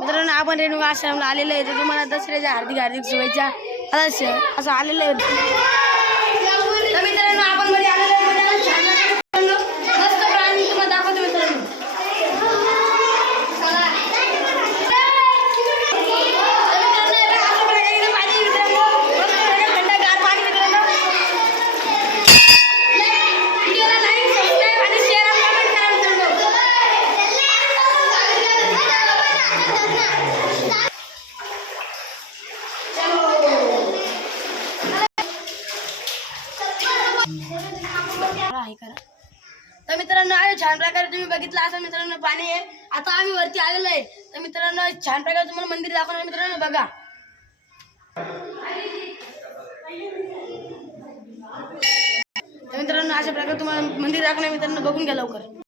मित्रांनो आपण रेणुका आश्रमला आलेलो आहे, तुम्हाला दसऱ्याच्या हार्दिक हार्दिक शुभेच्छा. असं आलेलं आहे. तर मित्रांनो आपण मध्ये आलेलो आहे, मस्त प्राणी तुम्हाला दाखवतो मित्रांनो. तर मित्रांनो छान प्रकारे तुम्ही बघितलं असं मित्रांनो पाणी आहे. आता आम्ही वरती आलेलो आहे. तर मित्रांनो छान प्रकारे तुम्हाला मंदिर दाखवणार मित्रांनो. बघा तर मित्रांनो अशा प्रकारे तुम्हाला मंदिर दाखवणार मित्रांनो. बघून घ्या लवकर.